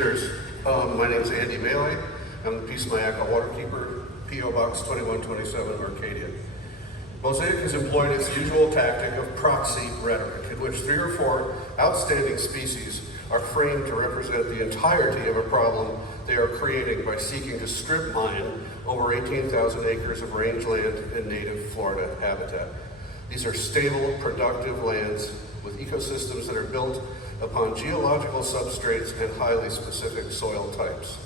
My name is Andy Mele. I'm the Peace Mayaka Waterkeeper, P.O. Box 2127, Arcadia. Mosaic has employed its usual tactic of proxy rhetoric, in which 3 or 4 outstanding species are framed to represent the entirety of a problem they are creating by seeking to strip mine over 18,000 acres of rangeland and native Florida habitat. These are stable, productive lands with ecosystems that are built upon geological substrates and highly specific soil types.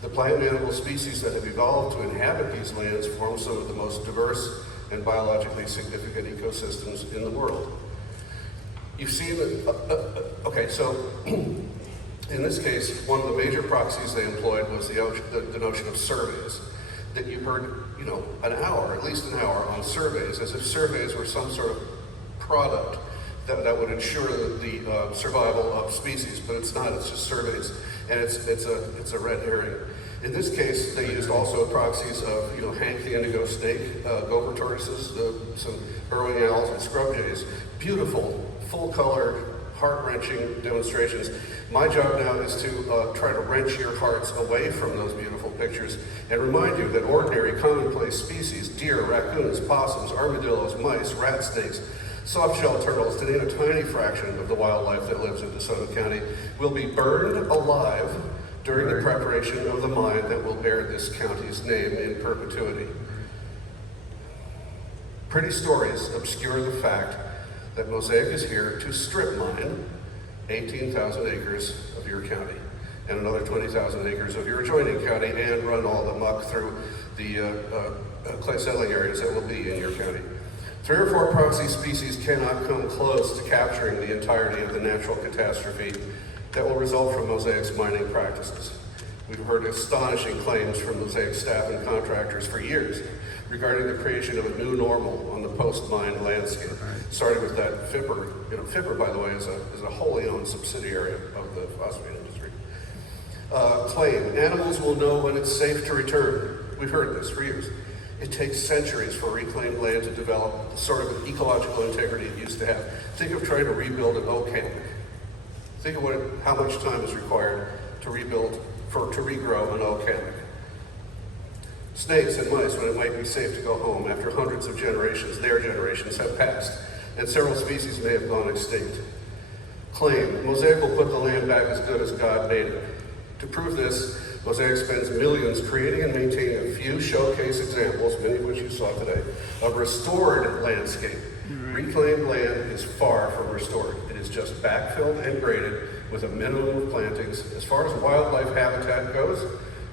The plant and animal species that have evolved to inhabit these lands form some of the most diverse and biologically significant ecosystems in the world. You've seen, so in this case, one of the major proxies they employed was the notion of surveys. That you heard, at least an hour on surveys, as if surveys were some sort of product that would ensure the survival of species, but it's not. It's just surveys, and it's a red herring. In this case, they used also proxies of Hank the indigo snake, gopher tortoises, some burrowing owls, and scrub jays. Beautiful, full-color, heart-wrenching demonstrations. My job now is to try to wrench your hearts away from those beautiful pictures and remind you that ordinary, commonplace species, deer, raccoons, possums, armadillos, mice, rat snakes, soft-shelled turtles, to name a tiny fraction of the wildlife that lives in DeSoto County, will be burned alive during the preparation of the mine that will bear this county's name in perpetuity. Pretty stories obscure the fact that Mosaic is here to strip mine 18,000 acres of your county and another 20,000 acres of your adjoining county and run all the muck through the clay settling areas that will be in your county. 3 or 4 proxy species cannot come close to capturing the entirety of the natural catastrophe that will result from Mosaic's mining practices. We've heard astonishing claims from Mosaic staff and contractors for years regarding the creation of a new normal on the post-mine landscape, starting with that FIPR. FIPR, by the way, is a wholly owned subsidiary of the phosphate industry. Claim, animals will know when it's safe to return. We've heard this for years. It takes centuries for reclaimed land to develop the sort of ecological integrity it used to have. Think of trying to rebuild an oak hammock. Think of how much time is required to regrow an oak hammock. Snakes and mice, when it might be safe to go home after hundreds of generations, their generations have passed, and several species may have gone extinct. Claim, Mosaic will put the land back as good as God made it. To prove this, Mosaic spends millions creating and maintaining a few showcase examples, many of which you saw today, of restored landscape. Reclaimed land is far from restored. It is just backfilled and graded with a minimum of plantings. As far as wildlife habitat goes,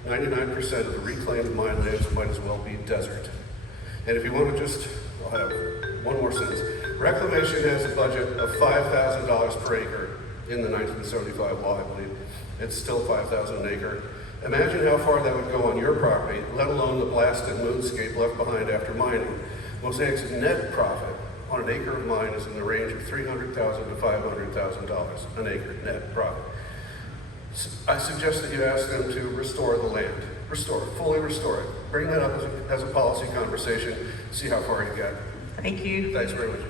99% of the reclaimed mine lands might as well be desert. And if you want to I'll have one more sentence. Reclamation has a budget of $5,000 per acre in the 1975 law, I believe. It's still $5,000 an acre. Imagine how far that would go on your property, let alone the blasted moonscape left behind after mining. Mosaic's net profit on an acre of mine is in the range of $300,000 to $500,000 an acre net profit. I suggest that you ask them to restore the land. Fully restore it. Bring that up as a policy conversation, see how far you get. Thank you. Thanks very much.